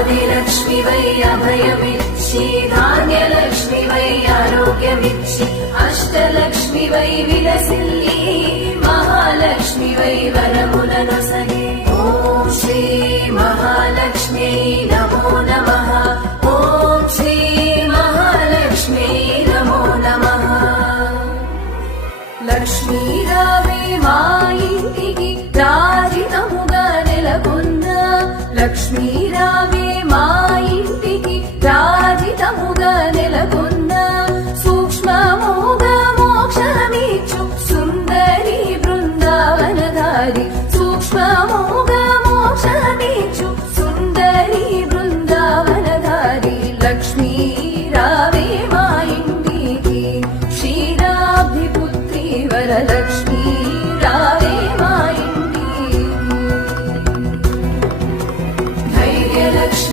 ఆదిలక్ష్మి వై అభయమిచ్చి ధాన్యలక్ష్మి వై ఆరోగ్యమిచ్చి అష్టలక్ష్మి వై విలసిల్లి మహాలక్ష్మి వై వరములనొసగే ఓం శ్రీ మహాలక్ష్మ్యై నమో నమః ఓం శ్రీ మహాలక్ష్మ్యై నమో నమః లక్ష్మీ రావే మా ఇంటికి రాజితముగా నెలకొన్న లక్ష్మీ రావే మా